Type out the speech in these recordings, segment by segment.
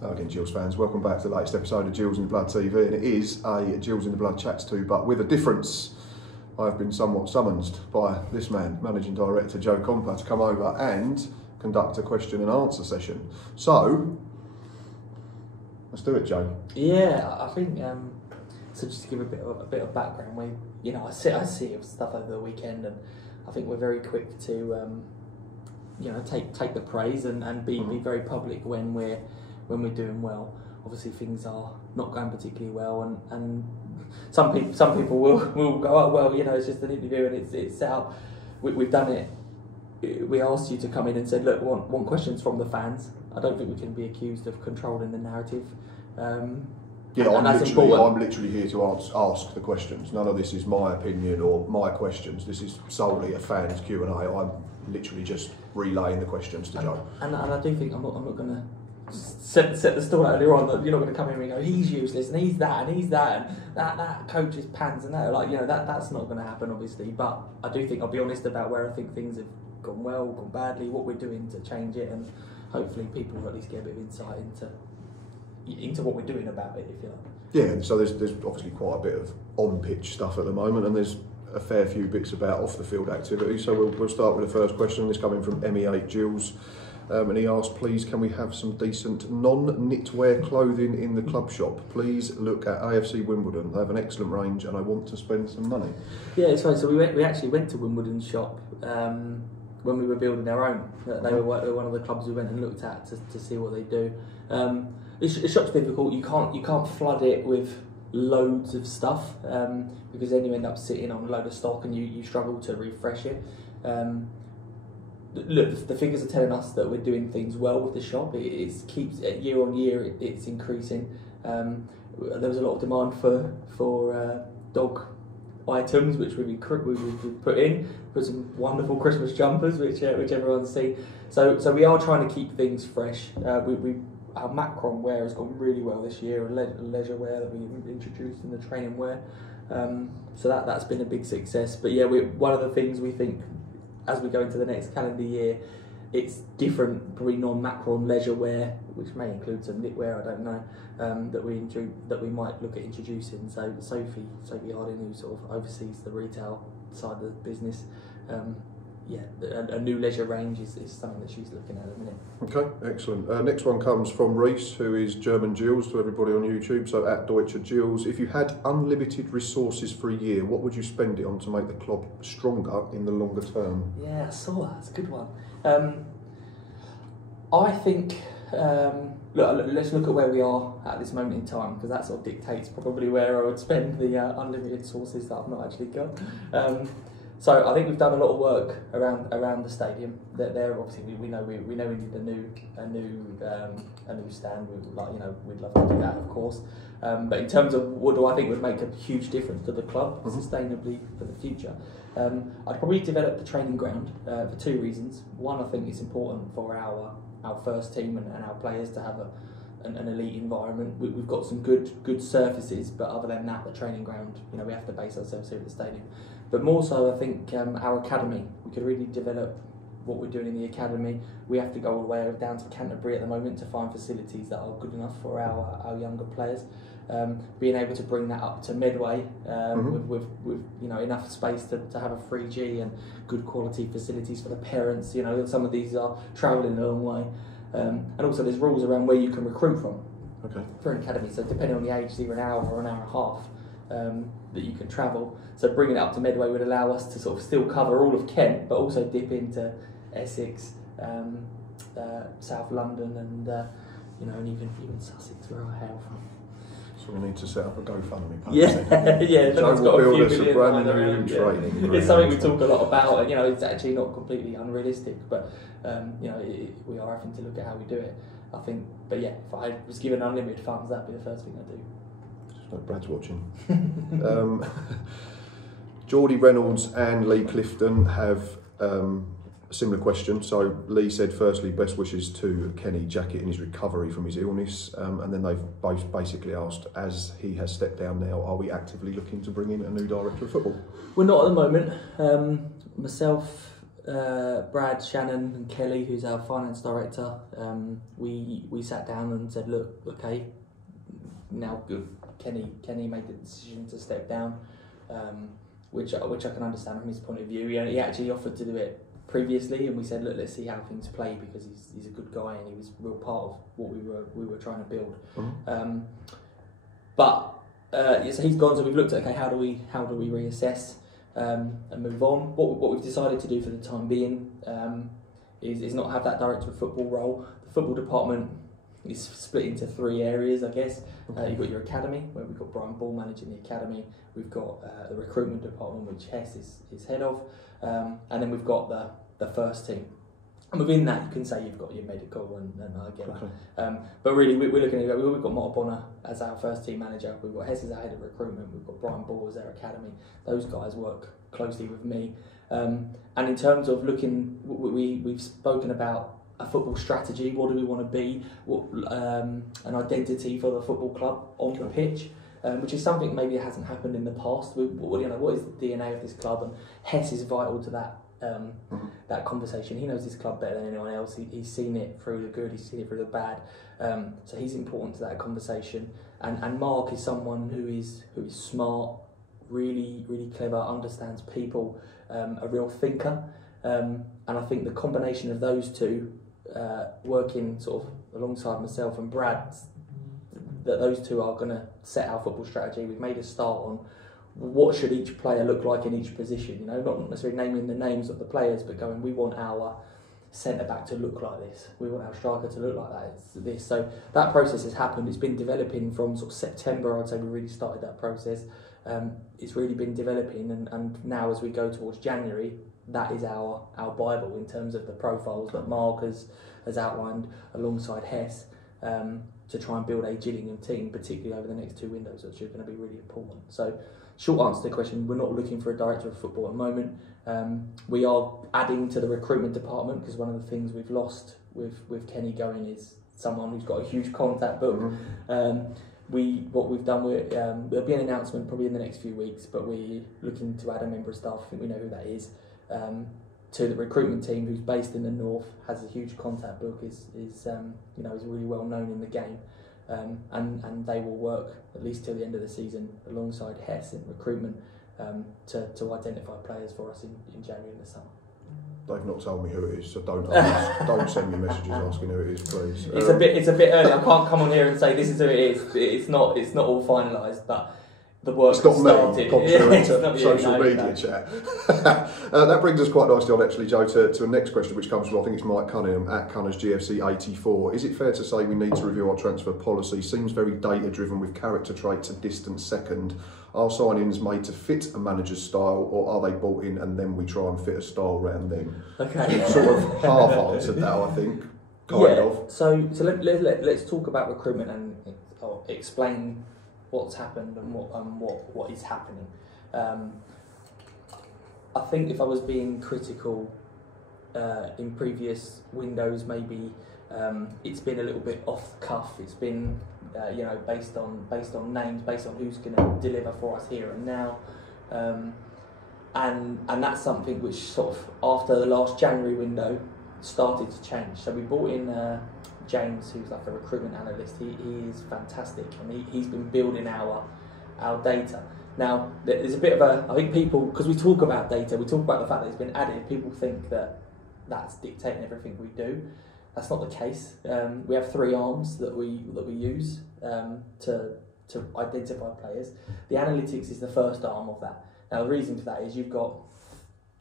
Hello again, Gills fans. Welcome back to the latest episode of Gills in the Blood TV, and it is a Gills in the Blood Chats 2, but with a difference. I've been somewhat summoned by this man, Managing Director Joe Comper, to come over and conduct a question and answer session. So, let's do it, Joe. Yeah, I think so. Just to give a bit of background, I see stuff over the weekend, and I think we're very quick to take the praise and be very public when we're doing well. Obviously, things are not going particularly well, and some people will go, oh well, it's just an interview and it's out. We've done it. We asked you to come in and said, look, want questions from the fans. I don't think we can be accused of controlling the narrative. Yeah, I'm literally here to ask the questions. None of this is my opinion or my questions. This is solely a fan's Q&A. I'm literally just relaying the questions to Joe. And I do think I'm not going to set the stall earlier on that you're not going to come in and go, he's useless and he's that and that coach is pants and that's not going to happen, obviously. But I do think I'll be honest about where I think things have gone well, gone badly, what we're doing to change it, and hopefully people will at least get a bit of insight into what we're doing about it, if you like. Yeah, so there's obviously quite a bit of on-pitch stuff at the moment, and there's a fair few bits about off-the-field activity. So we'll start with the first question. This coming from ME8 Gills, and he asked, please, can we have some decent non-knitwear clothing in the club shop? Please look at AFC Wimbledon. They have an excellent range, and I want to spend some money. Yeah, it's right. So we actually went to Wimbledon's shop when we were building our own. They were one of the clubs we went and looked at to see what they do. The shop's difficult. You can't flood it with loads of stuff because then you end up sitting on a load of stock and you struggle to refresh it. Look, the figures are telling us that we're doing things well with the shop. It keeps year on year. It's increasing. There was a lot of demand for dog items, which we put some wonderful Christmas jumpers, which everyone's seen. So we are trying to keep things fresh. Our Macron wear has gone really well this year, leisure wear that we introduced in the training wear. So that's been a big success. But yeah, one of the things we think as we go into the next calendar year, it's different, probably non-Macron leisure wear, which may include some knitwear, I don't know, that we might look at introducing. So Sophie Harding, who sort of oversees the retail side of the business, a new leisure range is something that she's looking at the minute. Okay, excellent. Next one comes from Reese, who is German Gills to everybody on YouTube, so at Deutsche Gills. If you had unlimited resources for a year, what would you spend it on to make the club stronger in the longer term? Yeah, I saw that. It's a good one. I think, let's look at where we are at this moment in time, because that sort of dictates probably where I would spend the unlimited sources that I've not actually got. So I think we've done a lot of work around the stadium. There obviously we know we need a new stand. We'd love to do that, of course. But in terms of what do I think would make a huge difference to the club sustainably for the future, I'd probably develop the training ground for two reasons. One, I think it's important for our first team and our players to have an elite environment. We've got some good surfaces, but other than that, the training ground, we have to base ourselves here at the stadium. But more so, I think our academy, we could really develop what we're doing in the academy. We have to go all the way down to Canterbury at the moment to find facilities that are good enough for our younger players. Being able to bring that up to Midway with enough space to have a 3G and good quality facilities for the parents. Some of these are travelling a long way. And also there's rules around where you can recruit from for an academy. So depending on the age, it's either an hour or an hour and a half that you can travel. So bringing it up to Midway would allow us to sort of still cover all of Kent, but also dip into Essex, South London, and and even Sussex, where I hail from. So we need to set up a GoFundMe page. Yeah. Joe will build us a brand new training. It's something we talk a lot about, and it's actually not completely unrealistic, but we are having to look at how we do it. I think, but yeah, if I was given unlimited funds, that'd be the first thing I'd do. Like Brad's watching. Geordie Reynolds and Lee Clifton have a similar question. So Lee said, firstly, best wishes to Kenny Jackett in his recovery from his illness, and then they've both basically asked, as he has stepped down now, are we actively looking to bring in a new director of football? We're not at the moment. Myself, Brad, Shannon and Kelly, who's our finance director, we sat down and said, look, okay, now Kenny made the decision to step down, which I can understand from his point of view. He actually offered to do it previously, and we said, look, let's see how things play, because he's a good guy and he was a real part of what we were trying to build. So he's gone, so we've looked at, okay, how do we reassess and move on. What we've decided to do for the time being is not have that director of football role. The football department is split into 3 areas, I guess. You've got your academy, where we've got Brian Ball managing the academy. We've got the recruitment department, which Hess is head of, and then we've got the first team. And within that, you can say you've got your medical, and I get that. But really, we're looking at, we've got Mark Bonner as our first team manager. We've got Hess as our head of recruitment. We've got Brian Ball as our academy. Those guys work closely with me. And in terms of looking, we've spoken about a football strategy. What do we want to be? An identity for the football club on the pitch, which is something maybe that hasn't happened in the past. What is the DNA of this club? And Hess is vital to that. That conversation. He knows this club better than anyone else. He's seen it through the good, he's seen it through the bad. So he's important to that conversation. And Mark is someone who is smart, really clever, understands people, a real thinker. And I think the combination of those two, working sort of alongside myself and Brad, that those two are going to set our football strategy. We've made a start on what should each player look like in each position, not necessarily naming the names of the players, but going, we want our centre-back to look like this, we want our striker to look like that, it's this. So that process has happened. It's been developing from sort of September, I'd say we really started that process. It's really been developing, and now as we go towards January, that is our Bible in terms of the profiles that Mark has outlined alongside Hess, to try and build a Gillingham team, particularly over the next 2 windows, which are going to be really important. So, short answer to the question, we're not looking for a director of football at the moment. We are adding to the recruitment department, because one of the things we've lost with Kenny going is someone who's got a huge contact book. What we've done, there'll be an announcement probably in the next few weeks, but we're looking to add a member of staff, I think we know who that is, to the recruitment team, who's based in the north, has a huge contact book, is really well known in the game. And they will work at least till the end of the season alongside Hess in recruitment, to identify players for us in January and the summer. They've not told me who it is, so don't send me messages asking who it is, please. It's a bit early. I can't come on here and say this is who it is. It's not all finalised, but the work has started. It's not social media chat. That brings us quite nicely on, actually, Joe, to the next question, which comes from, I think it's Mike Cunningham at Cunners GFC 84. Is it fair to say we need to review our transfer policy? Seems very data driven, with character traits a distant second. Are signings made to fit a manager's style, or are they bought in and then we try and fit a style around them? Okay. Sort of half answered that, I think. Kind of. So let's talk about recruitment and explain what's happened and what is happening. I think if I was being critical in previous windows, maybe it's been a little bit off the cuff. It's been based on names, based on who's going to deliver for us here and now, and that's something which sort of after the last January window started to change. So we brought in James, who's like a recruitment analyst. He is fantastic, and he's been building our data. Now, there's a bit of I think people, because we talk about data, we talk about the fact that it's been added, people think that that's dictating everything we do. That's not the case. We have 3 arms that we use to identify players. The analytics is the first arm of that. Now, the reason for that is you've got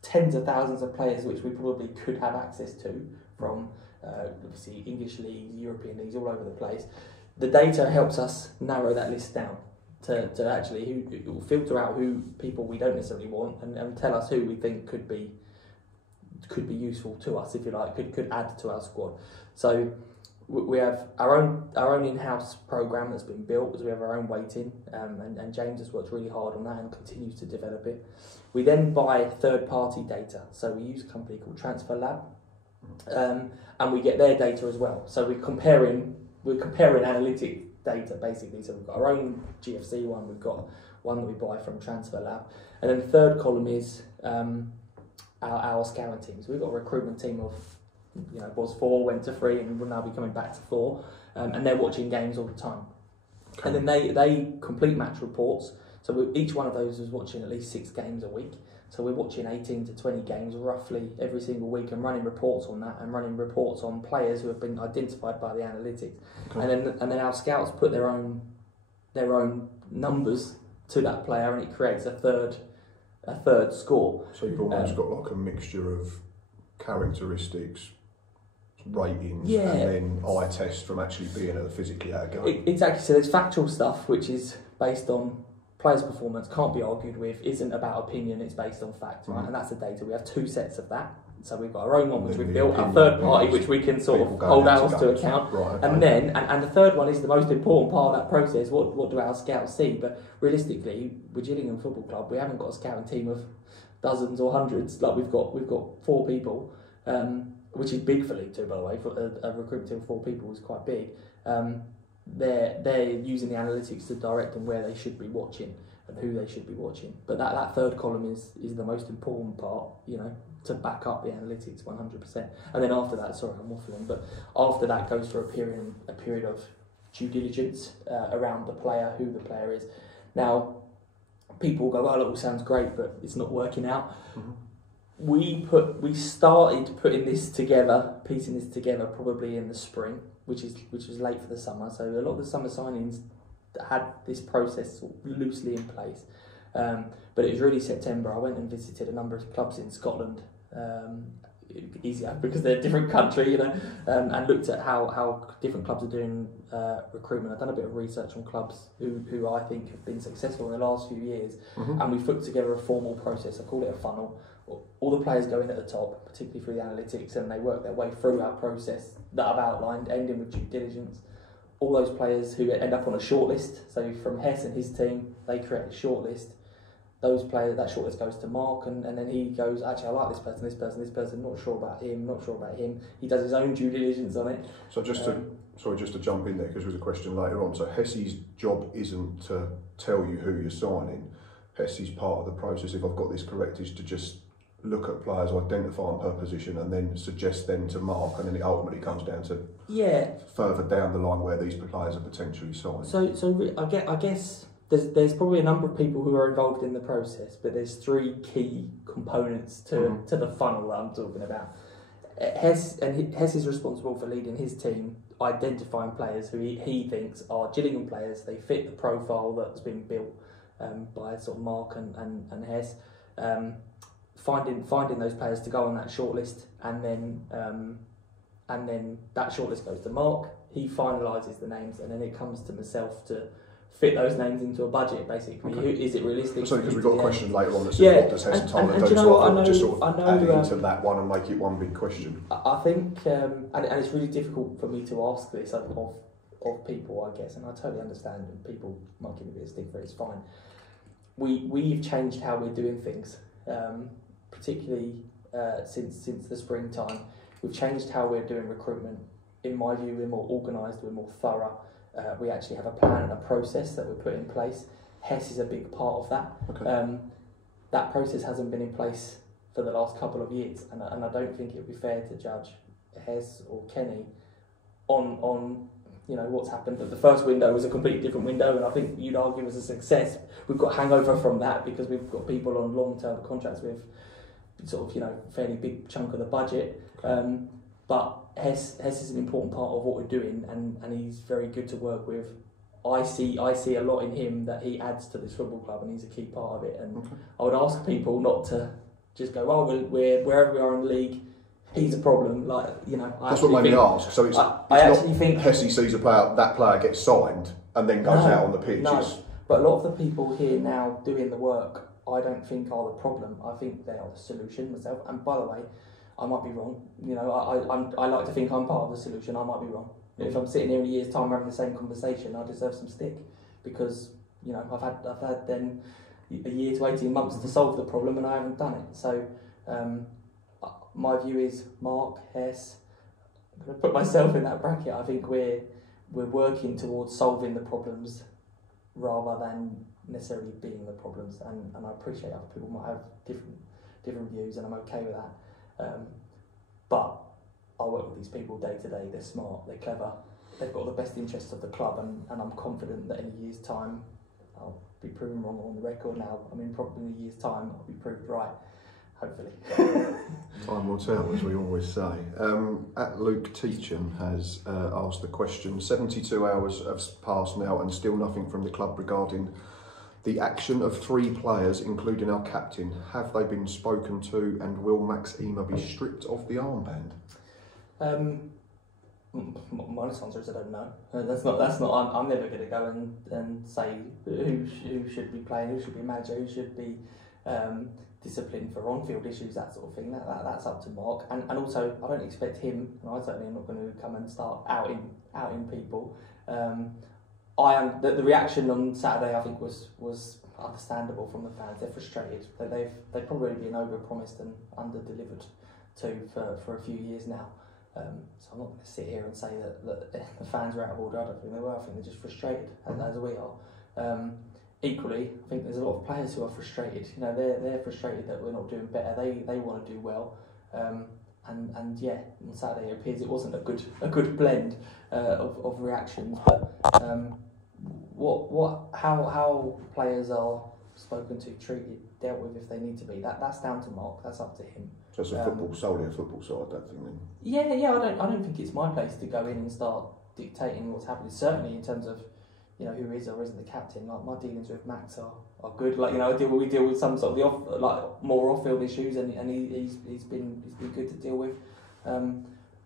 tens of thousands of players which we probably could have access to from obviously English leagues, European leagues, all over the place. The data helps us narrow that list down to actually who will filter out who people we don't necessarily want, and tell us who we think could be useful to us, if you like, could add to our squad. So we have our own in-house program that's been built, because we have our own weighting, and James has worked really hard on that and continues to develop it. We then buy third-party data, so we use a company called Transfer Lab, and we get their data as well. So we're comparing analytic data, basically. So we've got our own GFC one, we've got one that we buy from Transfer Lab, and then the third column is our scouting teams. We've got a recruitment team of, was 4, went to 3, and will now be coming back to 4, and they're watching games all the time. Okay. And then they complete match reports. So each one of those is watching at least 6 games a week. So we're watching 18 to 20 games roughly every single week and running reports on that and running reports on players who have been identified by the analytics. Okay. And then our scouts put their own numbers to that player, and it creates a third score. So you've almost got like a mixture of characteristics, ratings, and then eye test from actually being physically at a game. Exactly. So there's factual stuff which is based on players' performance, can't be argued with, isn't about opinion, it's based on fact, right? And that's the data. We have 2 sets of that. So we've got our own one which we've built, a third party which we can sort of hold ours to account. Right, okay. And then, and the third one is the most important part of that process, what do our scouts see? But realistically, with Gillingham Football Club, we haven't got a scouting team of dozens or hundreds. Like we've got 4 people, which is big for League 2, by the way. For a recruitment team of 4 people is quite big. They're using the analytics to direct them where they should be watching and who they should be watching. But that third column is the most important part, to back up the analytics 100%. And then after that, sorry, I'm waffling, but after that goes for a period of due diligence around the player, who the player is. Now, people go, well, it all sounds great, but it's not working out. Mm-hmm. We started putting this together, piecing this together probably in the spring, which was late for the summer. So a lot of the summer signings had this process loosely in place. But it was really September. I went and visited a number of clubs in Scotland, easier because they're a different country, and looked at how different clubs are doing recruitment. I've done a bit of research on clubs who I think have been successful in the last few years, mm-hmm. and we put together a formal process. I call it a funnel. All the players go in at the top, particularly through the analytics, and they work their way through our process that I've outlined, ending with due diligence. All those players who end up on a shortlist, so from Hess and his team, they create a shortlist. Those players, that shortlist goes to Mark, and then he goes, actually, I like this person, not sure about him. He does his own due diligence on it. So just to jump in there, because there was a question later on. So Hesse's job isn't to tell you who you're signing. Hesse's part of the process, if I've got this correct, is to just look at players, identify them per position, and then suggest them to Mark, and then it ultimately comes down to further down the line where these players are potentially signed. So I guess there's probably a number of people who are involved in the process, but there's 3 key components to the funnel that I'm talking about. Hess is responsible for leading his team, identifying players who he thinks are Gillingham players. They fit the profile that's been built by sort of Mark and Hess. Finding those players to go on that shortlist, and then that shortlist goes to Mark. He finalises the names, and then it comes to myself to fit those names into a budget. Basically, is it realistic? So because we've got a question later on that says what does Hess and do? So I just sort of add into that one and make it one big question. I think, and it's really difficult for me to ask this of people, I guess, and I totally understand. And people might give me a bit of stick for it. It's fine. We've changed how we're doing things. Particularly since the springtime, we've changed how we're doing recruitment. In my view, we're more organised, we're more thorough. We actually have a plan and a process that we put in place. Hess is a big part of that. Okay. That process hasn't been in place for the last couple of years, and I don't think it would be fair to judge Hess or Kenny on what's happened. The first window was a completely different window, and I think you'd argue it was a success. We've got hangover from that because we've got people on long-term contracts with sort of fairly big chunk of the budget. But Hess is an important part of what we're doing, and he's very good to work with. I see a lot in him that he adds to this football club, and he's a key part of it. And I would ask people not to just go, we're wherever we are in the league, he's a problem. That's what made me ask. So it's not Hesse sees a player, that player gets signed and then goes out on the pitch. No, but a lot of the people here now doing the work, I don't think are the problem. I think they are the solution myself. And by the way, I might be wrong. I like to think I'm part of the solution. I might be wrong. If I'm sitting here in a year's time having the same conversation, I deserve some stick because I've had then a year to 18 months to solve the problem and I haven't done it. So my view is Mark, Hess. I'm going to put myself in that bracket. I think we're working towards solving the problems rather than necessarily being the problems. And I appreciate other people might have different views, and I'm okay with that. But I work with these people day to day. They're smart, they're clever, they've got the best interests of the club, and I'm confident that in a year's time, I'll be proven wrong on the record now. I mean, probably in a year's time, I'll be proved right. Hopefully. Time will tell, as we always say. At Luke Teachin has asked the question, 72 hours have passed now and still nothing from the club regarding the action of 3 players, including our captain. Have they been spoken to, and will Max Ema be stripped of the armband? My honest answer is I don't know. That's not. I'm never going to go and say who should be playing, who should be manager, who should be disciplined for on-field issues, that sort of thing. That's up to Mark, and also I don't expect him, and I certainly am not going to come and start outing people. The reaction on Saturday, I think, was understandable from the fans. They're frustrated. They've probably been over-promised and under-delivered to for a few years now. So I'm not going to sit here and say that the fans are out of order. I don't think they were. I think they're just frustrated, as we are. Equally, I think there's a lot of players who are frustrated. You know, they're frustrated that we're not doing better. They want to do well. And yeah, on Saturday it appears it wasn't a good blend of reactions. But how players are spoken to, treated, dealt with if they need to be, that's down to Mark. That's up to him. So it's solely a football side, that thing then? Yeah. I don't think it's my place to go in and start dictating what's happening. Certainly in terms of, you know, who is or isn't the captain. Like, my dealings with Max are good. Like, you know, we deal with some sort of more off-field issues, and he's been good to deal with.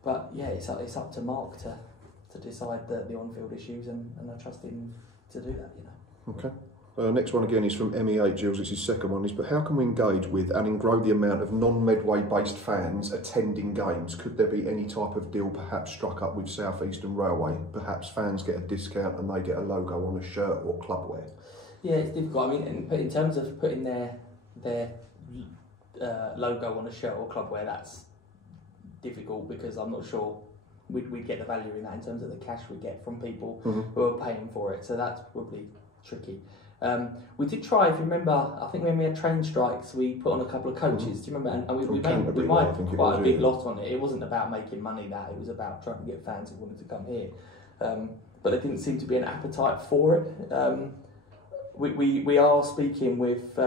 But yeah, it's up to Mark to decide the on-field issues, and I trust him to do that. You know. Okay. Next one again is from MEA Gills. It's his second one. But how can we engage with and grow the amount of non-Medway based fans attending games? Could there be any type of deal perhaps struck up with South Eastern Railway? Perhaps fans get a discount and they get a logo on a shirt or clubwear? Yeah, it's difficult. I mean, in terms of putting their logo on a shirt or clubwear, that's difficult, because I'm not sure we'd get the value in that in terms of the cash we get from people who are paying for it. So that's probably tricky. We did try, if you remember, I think when we had train strikes, we put on a couple of coaches. Do you remember? And we made quite a big loss on it. It wasn't about making money, it was about trying to get fans who wanted to come here. But there didn't seem to be an appetite for it. We are speaking with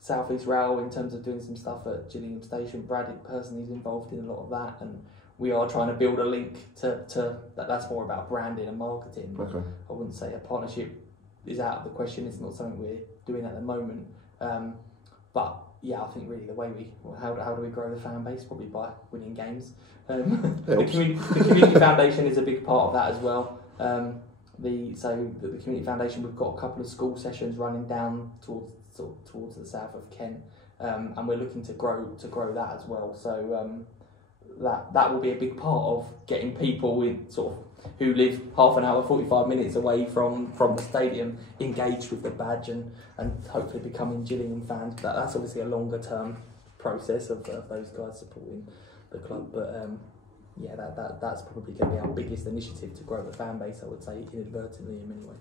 South East Rail in terms of doing some stuff at Gillingham Station. Brad personally is involved in a lot of that, and we are trying to build a link to that's more about branding and marketing. Okay. I wouldn't say a partnership is out of the question. It's not something we're doing at the moment. But yeah, I think really how do we grow the fan base? Probably by winning games. The community foundation is a big part of that as well. The community foundation, we've got a couple of school sessions running down towards the south of Kent, and we're looking to grow that as well. So that will be a big part of getting people in who live half an hour, 45 minutes away from the stadium, engaged with the badge and hopefully becoming Gillingham fans. But that's obviously a longer term process of those guys supporting the club. But yeah, that's probably going to be our biggest initiative to grow the fan base, I would say, inadvertently in many ways.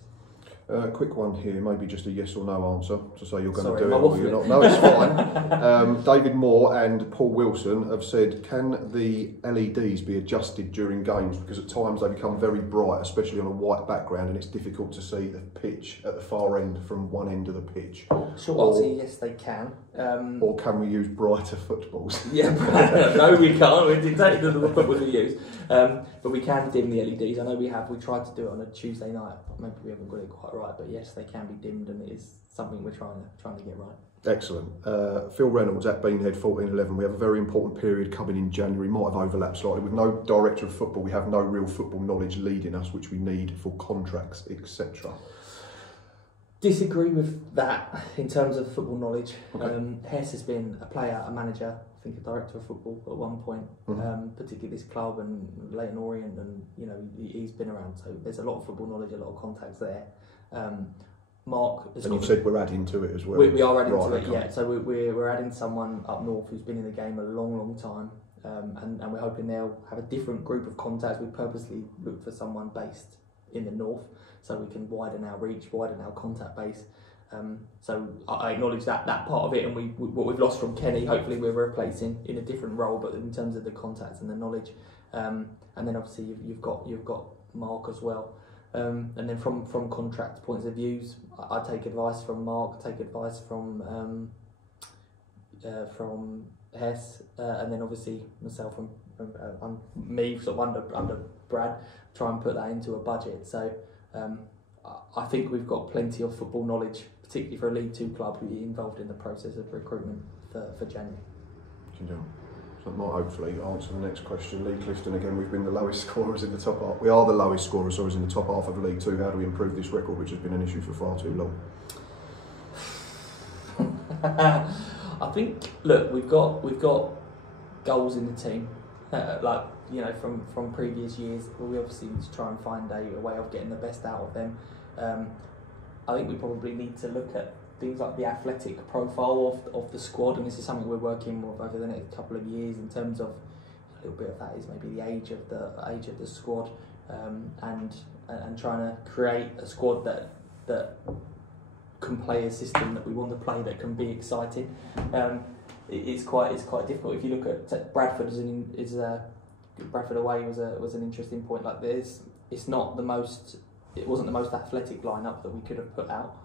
Quick one here, maybe just a yes or no answer to say you're going to do it or you're not. No, it's fine. David Moore and Paul Wilson have said, can the LEDs be adjusted during games? Because at times they become very bright, especially on a white background, and it's difficult to see the pitch at the far end from one end of the pitch. Short answer, yes, they can. Or can we use brighter footballs? Yeah, no, we can't. We're dictated to the footballs we use. But we can dim the LEDs. I know we tried to do it on a Tuesday night. Maybe we haven't got it quite right, but yes, they can be dimmed, and it is something we're trying to get right. Excellent. Phil Reynolds at Beanhead 1411. We have a very important period coming in January. Might have overlapped slightly. With no director of football, we have no real football knowledge leading us, which we need for contracts, etc. Disagree with that in terms of football knowledge. Okay. Hess has been a player, a manager, I think a director of football at one point, particularly this club and Leyton Orient, and you know he's been around. So there's a lot of football knowledge, a lot of contacts there. Mark, and you've said we're adding to it as well. We are adding to it, yeah. So we're adding someone up north who's been in the game a long time, and we're hoping they'll have a different group of contacts. We purposely look for someone based in the north, so we can widen our reach, widen our contact base. So I acknowledge that part of it, and what we've lost from Kenny, hopefully we're replacing in a different role, but in terms of the contacts and the knowledge, and then obviously you've got Mark as well, and then from contract points of views, I take advice from Mark, take advice from Hess, and then obviously myself and me sort of under Brad, try and put that into a budget. So I think we've got plenty of football knowledge, particularly for a League Two club, who are involved in the process of recruitment for January. So that might hopefully answer the next question. Lee Clifton again, we've been the lowest scorers in the top half. We are the lowest scorers, in the top half of League Two. How do we improve this record, which has been an issue for far too long? I think, look, we've got goals in the team, from previous years. We obviously need to try and find a way of getting the best out of them. I think we probably need to look at things like the athletic profile of the squad, and this is something we're working with over the next couple of years. In terms of a little bit of that is maybe the age of the squad, and trying to create a squad that can play a system that we want to play, that can be exciting. It's quite difficult. If you look at Bradford Bradford away was an interesting point. Like this, it wasn't the most athletic lineup that we could have put out,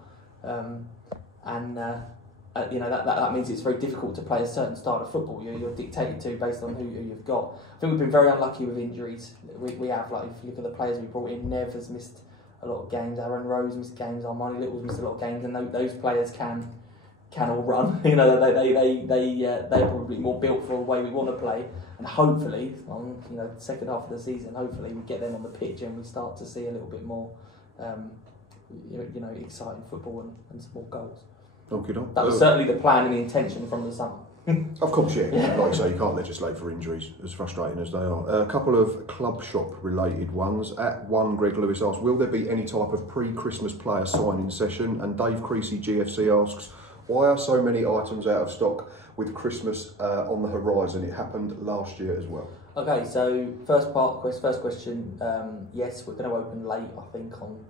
that means it's very difficult to play a certain style of football. You're dictated to based on who you've got. I think we've been very unlucky with injuries. We have, like, if you look at the players we brought in, Nev has missed a lot of games, Aaron Rose missed games, Armani Little's missed a lot of games, and those players can all run. They're probably more built for the way we want to play, and hopefully on the second half of the season, hopefully we get them on the pitch and we start to see a little bit more exciting football and some more goals. That was certainly the plan and the intention from the summer. Of course, yeah. Like I say, you can't legislate for injuries, as frustrating as they are. A couple of club shop related ones. At one, Greg Lewis asks, will there be any type of pre-Christmas player signing session? And Dave Creasy GFC asks, why are so many items out of stock with Christmas on the horizon? It happened last year as well. Okay, so first question, yes, we're going to open late, I think, I'm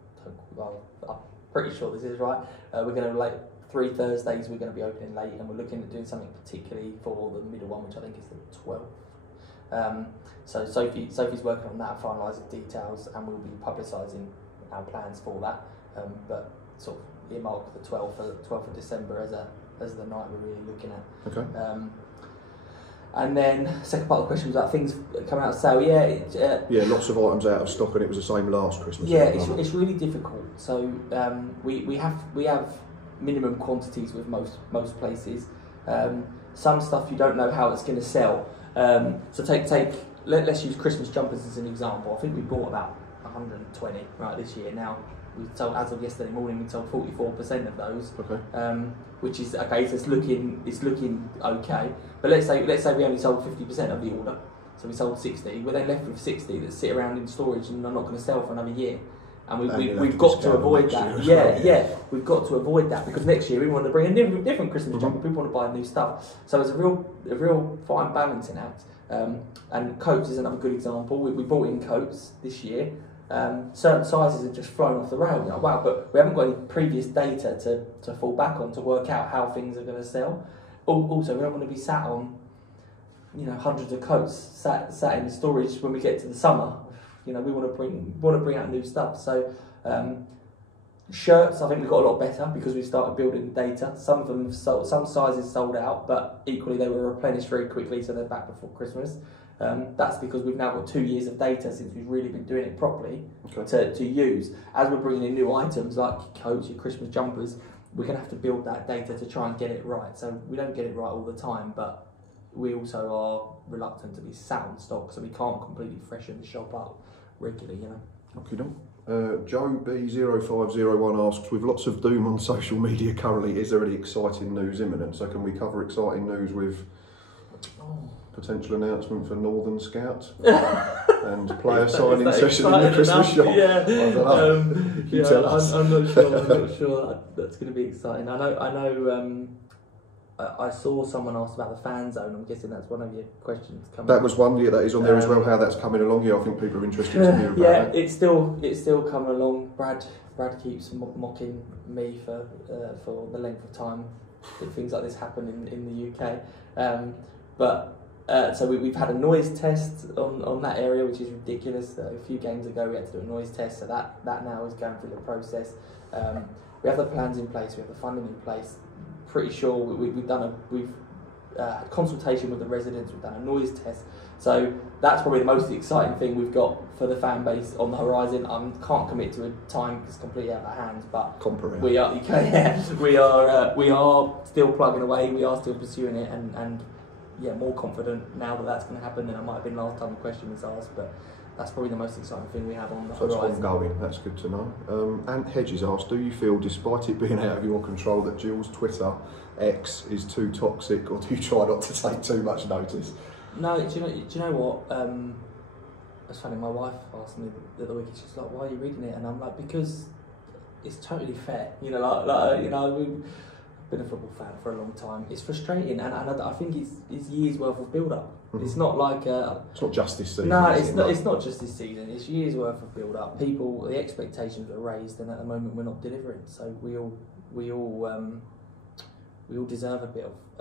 pretty sure this is right. We're going to 3 Thursdays we're going to be opening late, and we're looking at doing something particularly for the middle one, which I think is the 12th. So Sophie's working on that, finalising details, and we'll be publicising our plans for that. But sort of earmark the 12th of December as the night we're really looking at. Okay. And then second part of the question was about things coming out of sale. Yeah, lots of items out of stock, and it was the same last Christmas. Yeah, it's really difficult. So we have minimum quantities with most places. Some stuff you don't know how it's going to sell. So let's use Christmas jumpers as an example. I think we bought about 120 this year. Now we sold, as of yesterday morning, we sold 44% of those. Okay. Which is okay. So it's looking okay. But let's say we only sold 50% of the order. So we sold 60. We're then left with 60 that sit around in storage and are not going to sell for another year. And we've got to avoid that. We've got to avoid that, because next year we want to bring a different Christmas jumper. People want to buy new stuff. So it's a real fine balancing act. And coats is another good example. We brought in coats this year. Certain sizes have just flown off the rail. Wow, but we haven't got any previous data to fall back on to work out how things are going to sell. Also, we don't want to be sat on hundreds of coats sat in storage when we get to the summer. We want to bring out new stuff. So shirts, I think we got a lot better because we started building data. Some of them some sizes sold out, but equally they were replenished very quickly, so they're back before Christmas. That's because we've now got 2 years of data since we've really been doing it properly to use. As we're bringing in new items like coats, your Christmas jumpers, we're going to have to build that data to try and get it right. So we don't get it right all the time, but we also are reluctant to be sat on stock, so we can't completely freshen the shop up regularly, Okay, Joe B0501 asks, with lots of doom on social media currently, is there any exciting news imminent? So can we cover exciting news with potential announcement for Northern Scouts and player signing session in the Christmas shop? I'm not sure that's going to be exciting. I know I saw someone asked about the fan zone. I'm guessing that's one of your questions coming. That was one, yeah, that is on there as well, how that's coming along. Yeah, I think people are interested to hear about yeah, that. it's still coming along. Brad keeps mocking me for the length of time that things like this happen in the UK. So we've had a noise test on that area, which is ridiculous. A few games ago we had to do a noise test, so that now is going through the process. We have the plans in place, we have the funding in place. Pretty sure we've had consultation with the residents, we've done a noise test. So that's probably the most exciting thing we've got for the fan base on the horizon. I can't commit to a time because it's completely out of our hands, but we are still plugging away, we are still pursuing it, and yeah, more confident now that that's going to happen than I might have been last time the question was asked, but that's probably the most exciting thing we have on the horizon. So it's ongoing, that's good to know. Ant Hedges asked, do you feel, despite it being out of your control, that Gills' Twitter X is too toxic, or do you try not to take too much notice? No, do you know what? It's funny, my wife asked me the other week, she's like, why are you reading it? And I'm like, because it's totally fair. You know, we've been a football fan for a long time. It's frustrating, and I think it's years worth of build-up. Mm-hmm. It's not like it's not just this season. No, it's not just this season. It's years worth of build-up. The expectations were raised, and at the moment we're not delivering. So we all deserve a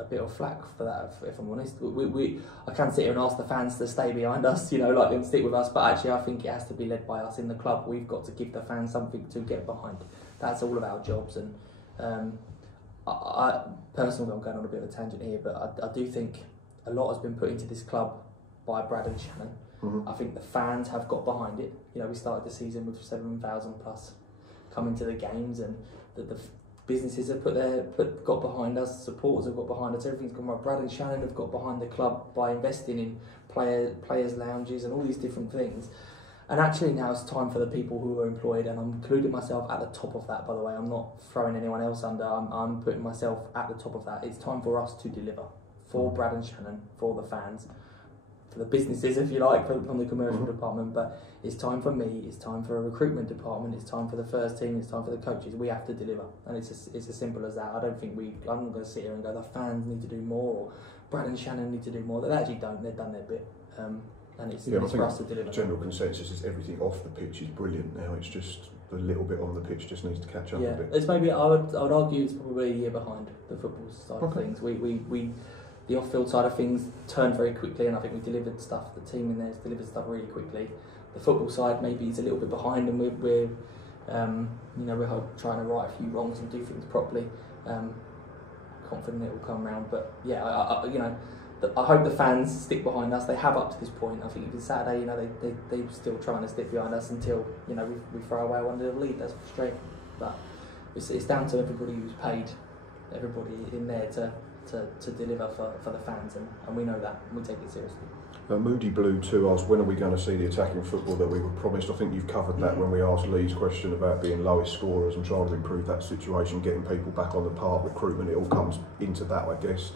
bit of flack for that. If I'm honest, I can sit here and ask the fans to stay behind us, you know, like them stick with us. But actually, I think it has to be led by us in the club. We've got to give the fans something to get behind. That's all of our jobs, and I personally, I'm going on a bit of a tangent here, but I do think a lot has been put into this club by Brad and Shannon. Mm-hmm. I think the fans have got behind it. You know, we started the season with 7,000 plus coming to the games, and the businesses have got behind us, supporters have got behind us, everything's gone right. Brad and Shannon have got behind the club by investing in players' lounges and all these different things. And actually now it's time for the people who are employed, and I'm including myself at the top of that, by the way. I'm not throwing anyone else under, I'm putting myself at the top of that. It's time for us to deliver for Brad and Shannon, for the fans, for the businesses, if you like, from the commercial department. But it's time for me, it's time for a recruitment department, it's time for the first team, it's time for the coaches. We have to deliver, and it's as simple as that. I don't think I'm not going to sit here and go, the fans need to do more, or Brad and Shannon need to do more. They actually don't, they've done their bit. And it's for us to deliver. The general consensus is everything off the pitch is brilliant now. It's just the little bit on the pitch just needs to catch up a bit. It's maybe I would argue it's probably a year behind the football side of things. We the off-field side of things turned very quickly, and I think we delivered stuff. The team in there has delivered stuff really quickly. The football side maybe is a little bit behind, and we're trying to right a few wrongs and do things properly. Confident it will come round, but yeah, I hope the fans stick behind us. They have up to this point. I think even Saturday, they're still trying to stick behind us until we throw away one little lead. That's frustrating, but it's down to everybody who's paid, everybody in there to deliver for the fans, and we know that, and we take it seriously. Moody Blue 2 asked, when are we going to see the attacking football that we were promised? I think you've covered that when we asked Lee's question about being lowest scorers and trying to improve that situation, getting people back on the park, recruitment, it all comes into that, I guess.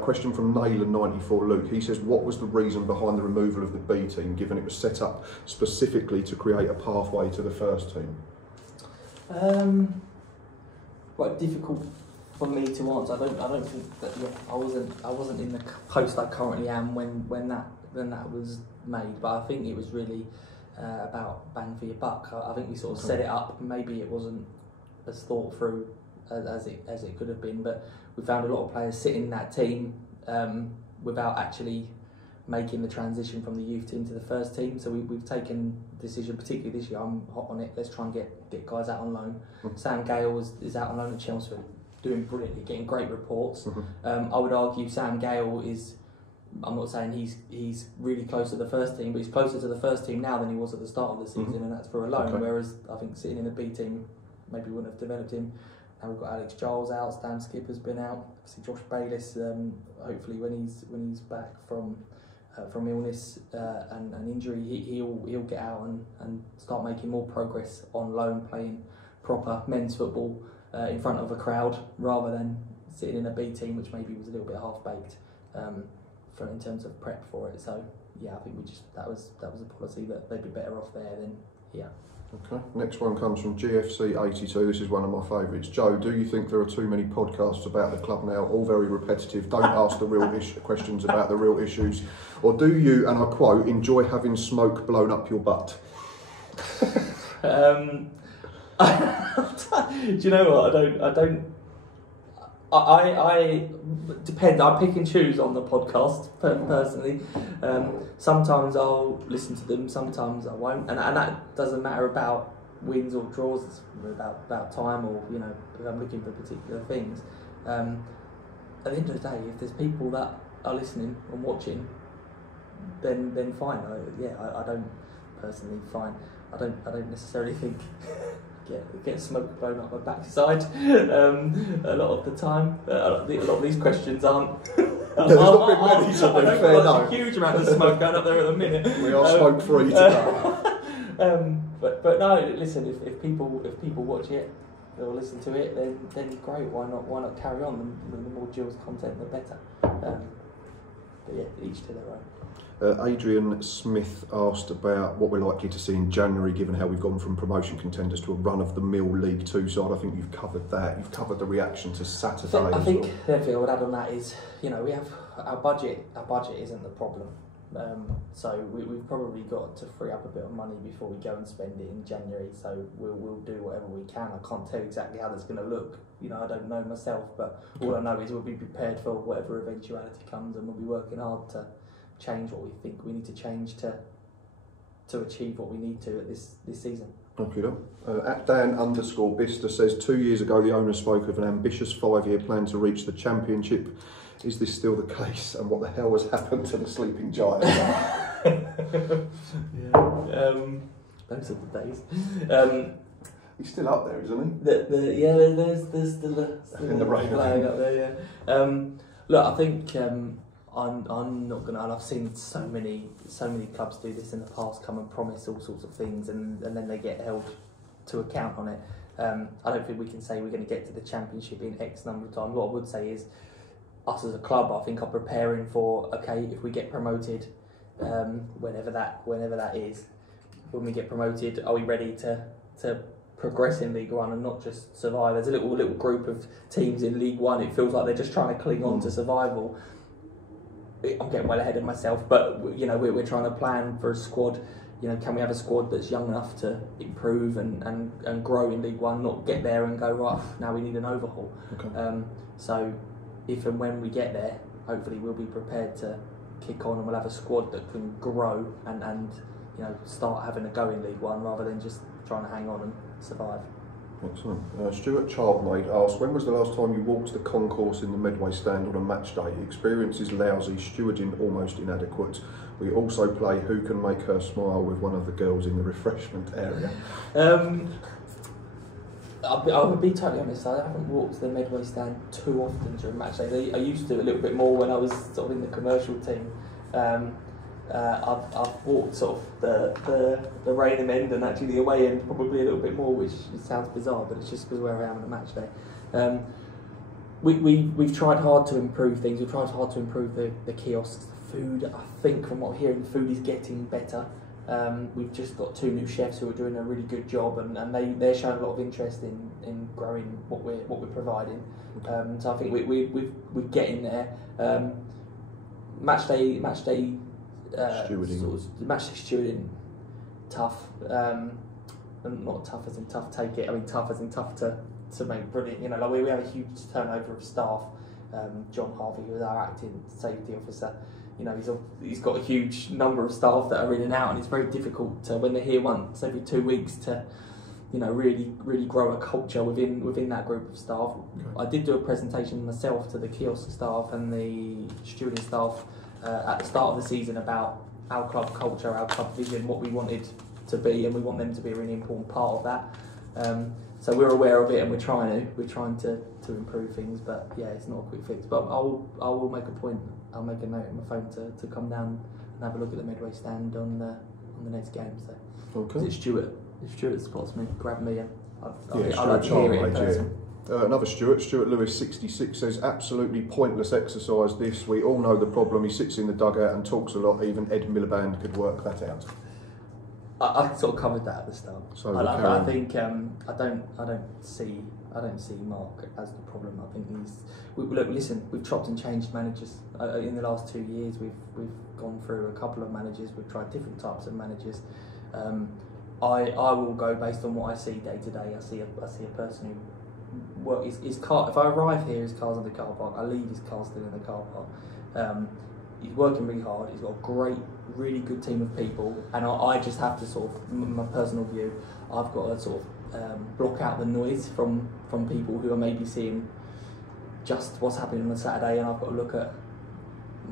Question from Nayland94 Luke. He says, what was the reason behind the removal of the B team, given it was set up specifically to create a pathway to the first team? Quite difficult for me to answer. I don't think that I wasn't in the post I currently am when that was made, but I think it was really about bang for your buck. I think we sort of set it up. Maybe it wasn't as thought through as it could have been, but we found a lot of players sitting in that team without actually making the transition from the youth team to the first team. So we've taken the decision, particularly this year. I'm hot on it. Let's try and get guys out on loan. Sam Gale is out on loan at Chelmsford, doing brilliantly, getting great reports. I would argue Sam Gale is, I'm not saying he's really close to the first team, but he's closer to the first team now than he was at the start of the season, and that's for a loan. Whereas I think sitting in the B team maybe wouldn't have developed him. Now we've got Alex Giles out, Stan Skipper's been out. Obviously Josh Bayliss, hopefully when he's back from illness and injury, he'll get out and start making more progress on loan, playing proper men's football in front of a crowd, rather than sitting in a B team, which maybe was a little bit half-baked in terms of prep for it. So yeah, I think that was a policy that they'd be better off there than here. Okay, next one comes from GFC82. This is one of my favourites. Joe, do you think there are too many podcasts about the club now, all very repetitive, don't ask the real questions about the real issues? Or do you, and I quote, enjoy having smoke blown up your butt? Do you know what? I depend. I pick and choose on the podcast personally. Sometimes I'll listen to them, sometimes I won't, and that doesn't matter about wins or draws. It's about time, or you know, if I'm looking for particular things. At the end of the day, if there's people that are listening and watching, then fine. I don't personally find. I don't necessarily think. Get smoke blown up my backside a lot of the time. A lot of these questions aren't. There's not been many, to be fair. A huge amount of smoke going up there at the minute. We are smoke free today. But no, listen. If people watch it or listen to it, then great. Why not carry on? The more Gills content, the better. But yeah, each to their own. Adrian Smith asked about what we're likely to see in January, given how we've gone from promotion contenders to a run-of-the-mill League Two side. I think you've covered that. You've covered the reaction to Saturday. I think the other thing I would add on that is, you know, we have our budget. Our budget isn't the problem. So we've probably got to free up a bit of money before we go and spend it in January. So we'll do whatever we can. I can't tell exactly how that's going to look. You know, I don't know myself, but all I know is we'll be prepared for whatever eventuality comes, and we'll be working hard to change what we think we need to change to achieve what we need to at this season. Okay, at Dan_Bista says 2 years ago the owner spoke of an ambitious 5-year plan to reach the championship. Is this still the case? And what the hell has happened to the sleeping giant? Those are the days. He's still up there, isn't he? There's still in the rain flag up there. Yeah. Look, I think. I'm not gonna. And I've seen so many clubs do this in the past. Come and promise all sorts of things, and then they get held to account on it. I don't think we can say we're going to get to the championship in X number of time. What I would say is, us as a club, I think, are preparing for, okay, if we get promoted, whenever that is, when we get promoted, are we ready to progress in League One and not just survive? There's a little group of teams in League One. It feels like they're just trying to cling on to survival. I'm getting well ahead of myself, but you know, we're trying to plan for a squad. You know, can we have a squad that's young enough to improve and grow in League One, not get there and go, right, now we need an overhaul. Okay. So if and when we get there, hopefully we'll be prepared to kick on, and we'll have a squad that can grow and you know, start having a go in League One rather than just trying to hang on and survive. Excellent. Stuart Childmaid asked, when was the last time you walked the concourse in the Midway Stand on a match day? Experience is lousy, stewarding almost inadequate. We also play Who Can Make Her Smile with one of the girls in the refreshment area. I'll be totally honest, I haven't walked the Midway Stand too often during match day. I used to a little bit more when I was sort of in the commercial team. I've walked sort of the Rainham end and actually the away end probably a little bit more, which sounds bizarre, but it's just because where I am on a match day. We've tried hard to improve things. We've tried hard to improve the kiosks, the food. I think from what I'm hearing, the food is getting better. We've just got 2 new chefs who are doing a really good job, and they're showing a lot of interest in growing what we're providing. So I think we're getting there. Match day. Stewarding. Sort of, the match day stewarding, tough. And not tough as in tough take it. I mean tough as in tough to make brilliant. You know, like we have a huge turnover of staff. John Harvey, who is our acting safety officer, you know, he's got a huge number of staff that are in and out, and it's very difficult to, when they're here once every 2 weeks, to, you know, really grow a culture within that group of staff. Okay. I did do a presentation myself to the kiosk staff and the stewarding staff at the start of the season about our club culture, our club vision, what we wanted to be, and we want them to be a really important part of that. So we're aware of it, and we're trying to improve things, but yeah, it's not a quick fix. But I will make a point. I'll make a note on my phone to come down and have a look at the Midway Stand on the next game. So, okay. If Stuart spots me, grab me, and I'll like to hear it in person. Another Stuart Lewis66 says, absolutely pointless exercise this. We all know the problem. He sits in the dugout and talks a lot. Even Ed Miliband could work that out. I sort of covered that at the start. So I think I don't see Mark as the problem. I think we've chopped and changed managers in the last 2 years. We've gone through a couple of managers. We've tried different types of managers. I will go based on what I see day to day. I see a person who his car. If I arrive here, his car's in the car park. I leave, his car's still in the car park. He's working really hard. He's got a great, really good team of people, and I just have to sort of, my personal view, I've got to sort of block out the noise from people who are maybe seeing just what's happening on a Saturday, and I've got to look at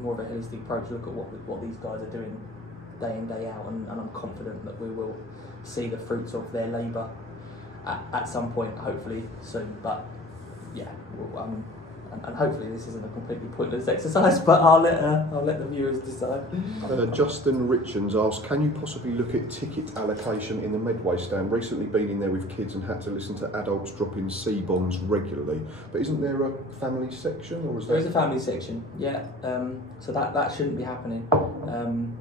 more of a holistic approach, look at what these guys are doing day in, day out, and I'm confident that we will see the fruits of their labour at some point, hopefully soon. But yeah, and hopefully this isn't a completely pointless exercise, but I'll let the viewers decide. Justin Richens asks, can you possibly look at ticket allocation in the Midway Stand? Recently been in there with kids and had to listen to adults dropping C-bombs regularly. But isn't there a family section? Or is there is a family section, yeah. So that shouldn't be happening.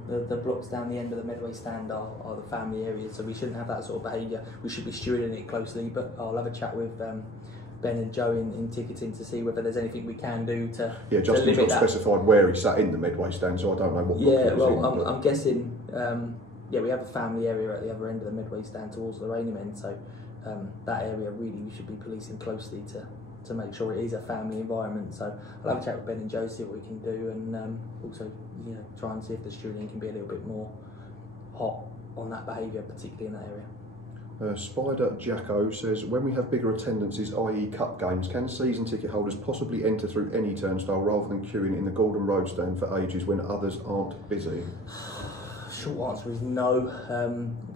The blocks down the end of the Midway Stand are the family areas, so we shouldn't have that sort of behaviour. We should be stewarding it closely, but I'll have a chat with Ben and Joe in ticketing to see whether there's anything we can do to Justin's not specified where he sat in the Midway Stand, so I don't know what block I'm guessing, we have a family area at the other end of the Midway Stand towards the Rainham end, so that area really we should be policing closely to make sure it is a family environment. So I'll have a chat with Ben and Joe, see what we can do, and also try and see if the stewarding can be a little bit more hot on that behaviour, particularly in that area. Spider Jacko says, when we have bigger attendances, i.e. cup games, can season ticket holders possibly enter through any turnstile rather than queuing in the Gordon Road stand for ages when others aren't busy? Short answer is no.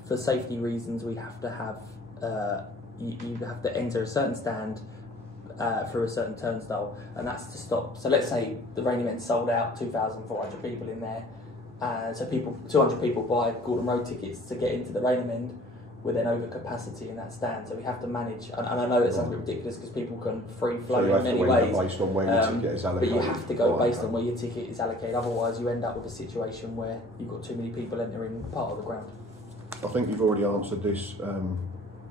For safety reasons, we have to have you have to enter a certain stand through a certain turnstile, and that's to stop. So let's say the Rainham end sold out, 2,400 people in there, so 200 people buy Gordon Road tickets to get into the Rainham end. We're then over capacity in that stand, so we have to manage. And I know it sounds a bit ridiculous because people can free flow in many ways. Based on where your ticket is allocated. But you have to go based on where your ticket is allocated. Otherwise, you end up with a situation where you've got too many people entering part of the ground. I think you've already answered this,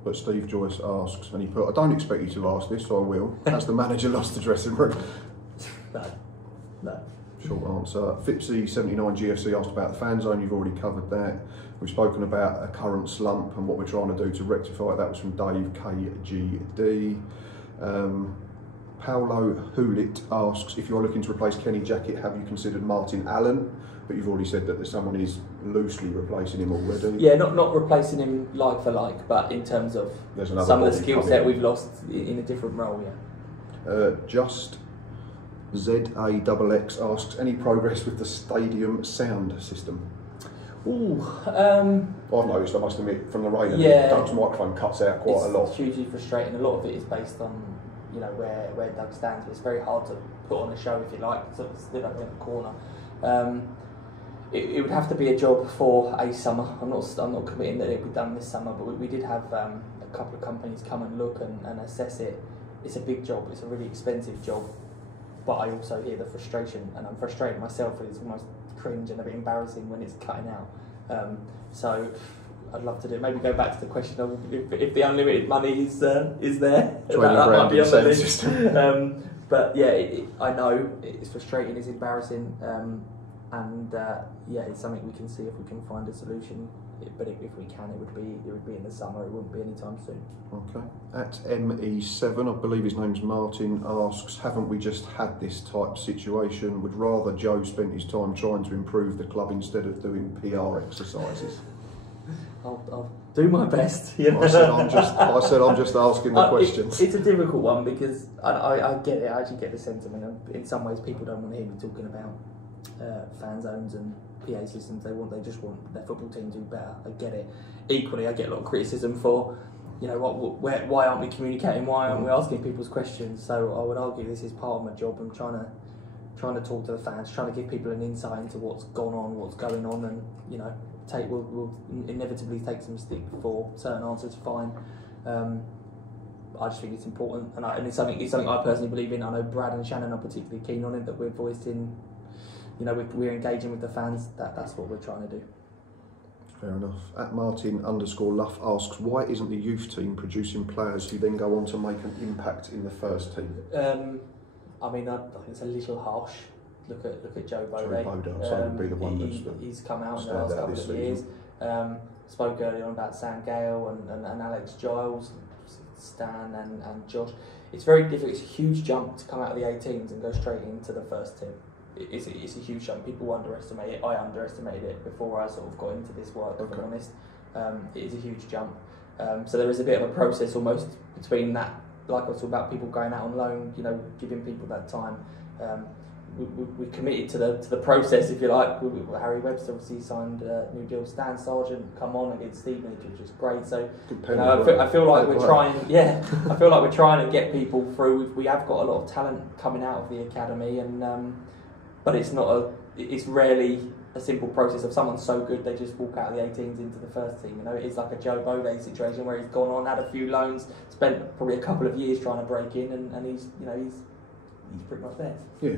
but Steve Joyce asks, and he put, I don't expect you to ask this, so I will. Has the manager lost the dressing room? No. Short answer. Fipsy79 GFC asked about the fan zone. You've already covered that. We've spoken about a current slump and what we're trying to do to rectify it. That was from Dave KGD. Paolo Hulit asks, if you're looking to replace Kenny Jackett, have you considered Martin Allen? But you've already said that there's someone is loosely replacing him already. Yeah, not replacing him like for like, but in terms of some of the skill set we've lost in a different role, yeah. Just ZAXX asks, any progress with the stadium sound system? I've noticed, I must admit, from the rain, Doug's microphone cuts out quite a lot. It's hugely frustrating. A lot of it is based on where Doug stands. It's very hard to put on a show, if you like, sort of stood up in the corner. It would have to be a job for a summer. I'm not committing that it would be done this summer, but we did have a couple of companies come and look and assess it. It's a big job. It's a really expensive job. But I also hear the frustration, and I'm frustrated myself, and it's almost cringe and a bit embarrassing when it's cutting out. So I'd love to do it. Maybe go back to the question of if the unlimited money is there, that might be on the list. But yeah, I know it's frustrating, it's embarrassing, and it's something we can see if we can find a solution. But if we can, it would be in the summer. It wouldn't be anytime soon. Okay. At ME7, I believe his name's Martin, asks, haven't we just had this type situation? Would rather Joe spent his time trying to improve the club instead of doing PR exercises? I'll do my best. You know? I said I'm just asking the questions. It's a difficult one because I get it. I actually get the sentiment. In some ways, people don't want to hear me talking about fan zones and PA systems. They just want their football team to do better. I get it. Equally, I get a lot of criticism for, why aren't we communicating? Why aren't we asking people's questions? So I would argue this is part of my job. I'm trying to talk to the fans, trying to give people an insight into what's gone on, what's going on, and we'll inevitably take some stick for certain answers. Fine. I just think it's important, and it's something I personally believe in. I know Brad and Shannon are particularly keen on it, that we're voiced in. We're engaging with the fans. That's what we're trying to do. Fair enough. At Martin_Luff asks, why isn't the youth team producing players who then go on to make an impact in the first team? I mean, I think it's a little harsh. Look at Joe Bode. Would be the one he's come out in the last couple of years. Spoke earlier on about Sam Gale and Alex Giles, Stan and Josh. It's very difficult. It's a huge jump to come out of the 18s and go straight into the first team. It's a huge jump. People underestimate it. I underestimated it before I sort of got into this work, if I'm honest. It is a huge jump. So there is a bit of a process almost between that, like I was talking about people going out on loan, you know, giving people that time. We committed to the process, if you like. Harry Webster obviously signed a new deal. Stan Sargent come on against Stevenage, which was great. So you know, I feel like we're trying. Yeah, I feel like we're trying to get people through. We have got a lot of talent coming out of the academy, and but it's not it's rarely a simple process of someone so good they just walk out of the 18s into the first team. You know, it's like a Joe Bode situation where he's gone on, had a few loans, spent probably a couple of years trying to break in, and he's pretty much there. Yeah.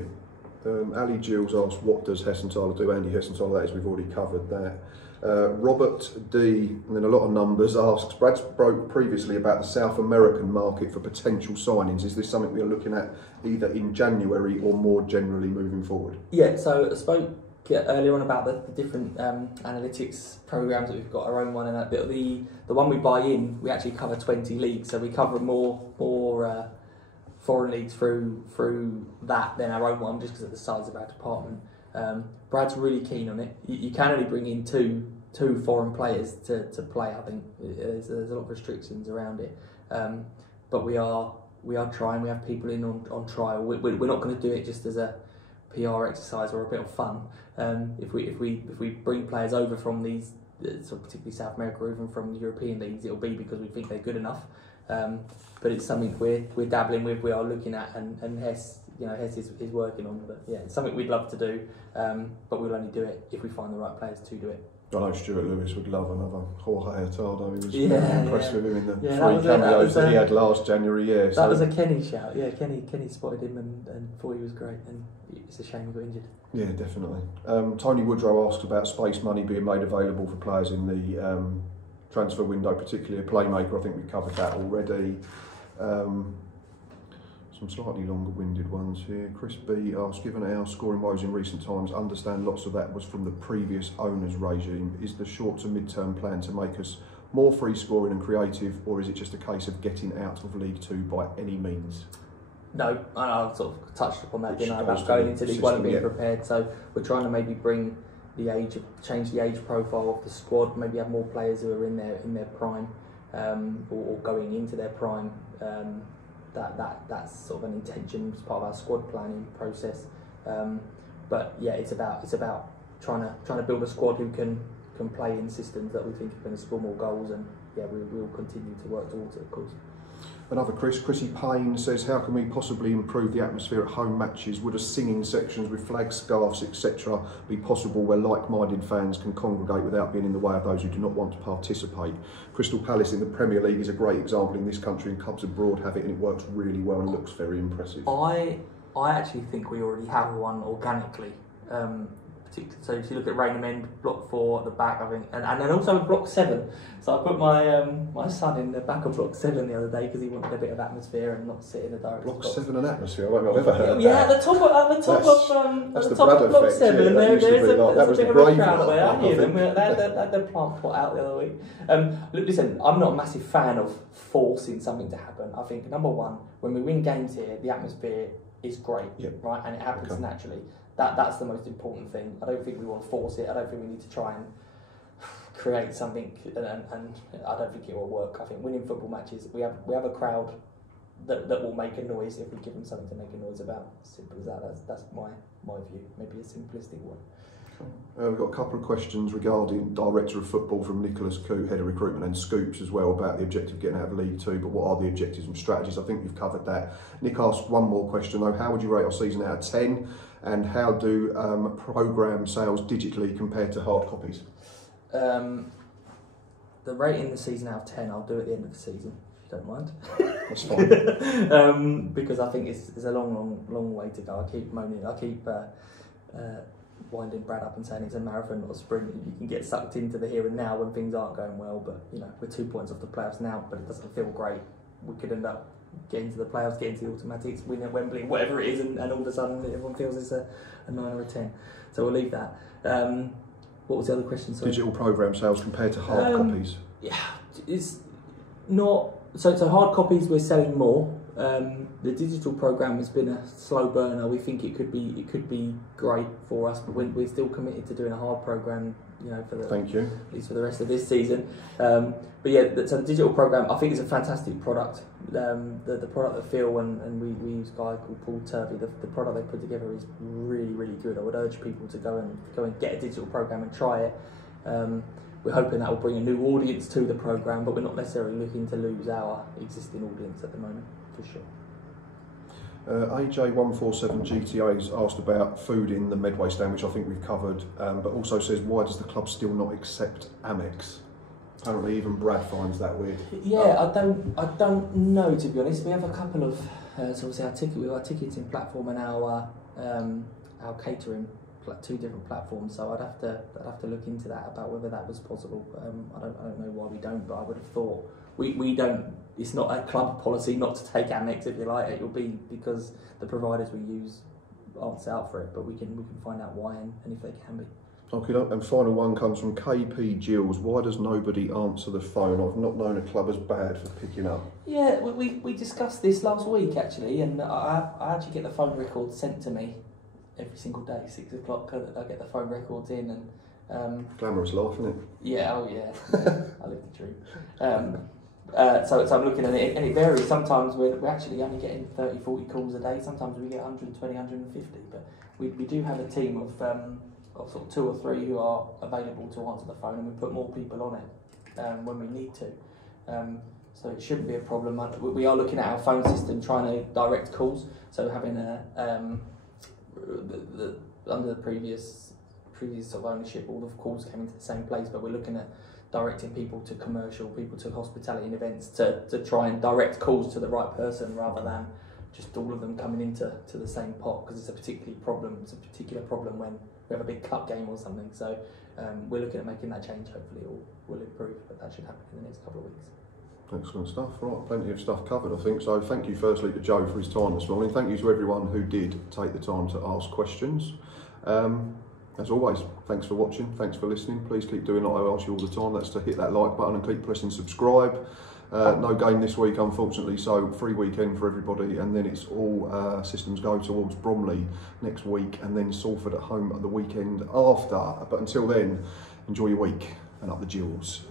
Ali Gills asks, what does Hessenthaler do? Andy Hessenthaler, that is, we've already covered that. Robert D, and then a lot of numbers, asks, Brad spoke previously about the South American market for potential signings. Is this something we are looking at either in January or more generally moving forward? Yeah, so I spoke earlier on about the different analytics programs that we've got, our own one, and the one we buy in, we actually cover 20 leagues, so we cover more foreign leagues through that than our own one, just because of the size of our department. Brad's really keen on it. You can only bring in two foreign players to play. I think there's a lot of restrictions around it, but we are trying. We have people in on trial. We're not going to do it just as a PR exercise or a bit of fun. If we bring players over from these, so particularly South America or even from the European leagues, it'll be because we think they're good enough. But it's something we're dabbling with, we are looking at, and Hess is working on. But yeah, it's something we'd love to do, but we'll only do it if we find the right players to do it. I know Stuart Lewis would love another Jorge Hurtado. He was impressed with him in the 3 cameos that he had last January. Yeah, that was a Kenny shout. Yeah, Kenny spotted him and thought he was great, and it's a shame he got injured. Yeah, definitely. Tony Woodrow asked about space money being made available for players in the transfer window, particularly a playmaker. I think we've covered that already. Some slightly longer-winded ones here. Chris B asks, given our scoring woes in recent times, understand lots of that was from the previous owner's regime. Is the short to mid-term plan to make us more free scoring and creative, or is it just a case of getting out of League Two by any means? No, I sort of touched upon that, didn't I, about going into League One and being prepared. So we're trying to maybe change the age profile of the squad, maybe have more players who are in their prime, or going into their prime. That's sort of an intention as part of our squad planning process. But yeah, it's about trying to build a squad who can play in systems that we think are going to score more goals, and yeah, we'll continue to work towards it, of course. Another Chrissy Payne says, how can we possibly improve the atmosphere at home matches? Would a singing sections with flags, scarves, etc. be possible where like-minded fans can congregate without being in the way of those who do not want to participate? Crystal Palace in the Premier League is a great example in this country, and clubs abroad have it, and it works really well and looks very impressive. I actually think we already have one organically. So if you look at Rainham End, Block 4 at the back, I think, and then also Block 7. So I put my son in the back of Block 7 the other day because he wanted a bit of atmosphere and not sit in the direct Block 7 and atmosphere. I don't think I've ever heard that. Yeah, at the top of Block 7, there's a bit of a crowd there. I hear them. They had their plant put out the other week. Listen, I'm not a massive fan of forcing something to happen. I think number one, when we win games here, the atmosphere is great, right, and it happens naturally. That's the most important thing. I don't think we want to force it. I don't think we need to try and create something, and I don't think it will work. I think winning football matches, we have a crowd that will make a noise if we give them something to make a noise about. Simple as that. That's my view. Maybe a simplistic one. We've got a couple of questions regarding Director of Football from Nicholas Coote, Head of Recruitment, and Scoops as well, about the objective of getting out of League Two, but what are the objectives and strategies? I think we've covered that. Nick asked one more question though, how would you rate our season out of 10, and how do programme sales digitally compare to hard copies? The rating the season out of 10 I'll do at the end of the season, if you don't mind. That's fine. Because I think it's a long way to go. I keep moaning, winding Brad up and saying it's a marathon, not a sprint. You can get sucked into the here and now when things aren't going well, but you know, we're 2 points off the playoffs now, but it doesn't feel great. We could end up getting to the playoffs, getting to the automatics, win at Wembley, whatever it is, and all of a sudden everyone feels it's a 9 or a 10. So we'll leave that. What was the other question? Sorry. Digital programme sales compared to hard copies? Yeah, it's not... So hard copies we're selling more. The digital programme has been a slow burner. We think it could be great for us, but we're still committed to doing a hard programme, you know, for the Thank you. at least for the rest of this season. But yeah, so the digital programme, I think it's a fantastic product. The product that Phil and we use a guy called Paul Turvey. The product they put together is really, really good. I would urge people to go and get a digital programme and try it. We're hoping that will bring a new audience to the programme, but we're not necessarily looking to lose our existing audience at the moment, for sure. AJ147GTA has asked about food in the Midway Stand, which I think we've covered, but also says, why does the club still not accept Amex? Apparently even Brad finds that weird. Yeah, I don't know, to be honest. We have a couple of, so obviously our ticketing platform and our catering, two different platforms, so I'd have to look into that about whether that was possible. I don't know why we don't, but I would have thought we don't. It's not a club policy not to take Amex, if you like. It will be because the providers we use aren't set up for it, but we can find out why and if they can be. Okay, and final one comes from KP Gills. Why does nobody answer the phone? I've not known a club as bad for picking up. Yeah, we discussed this last week actually, and I actually get the phone records sent to me every single day, 6 o'clock. I get the phone records in, and glamorous life, isn't it? Yeah, oh yeah, I live the dream. So I'm looking at it, and it varies. Sometimes we're actually only getting 30, 40 calls a day. Sometimes we get 120, 150. But we do have a team of sort of 2 or 3 who are available to answer the phone, and we put more people on it when we need to. So it shouldn't be a problem. We are looking at our phone system, trying to direct calls. So having under the previous sort of ownership, all the calls came into the same place, but we're looking at directing people to commercial, people to hospitality and events to try and direct calls to the right person rather than just all of them coming into the same pot, because it's a particular problem when we have a big cup game or something. So we're looking at making that change. Hopefully it will improve, but that should happen in the next couple of weeks. Excellent stuff. Right, plenty of stuff covered, I think. So thank you firstly to Joe for his time this morning. Thank you to everyone who did take the time to ask questions. As always, thanks for watching, thanks for listening. Please keep doing what I ask you all the time. That's to hit that like button and keep pressing subscribe. No game this week, unfortunately, so free weekend for everybody, and then it's all systems go towards Bromley next week, and then Salford at home at the weekend after. But until then, enjoy your week and up the Gills.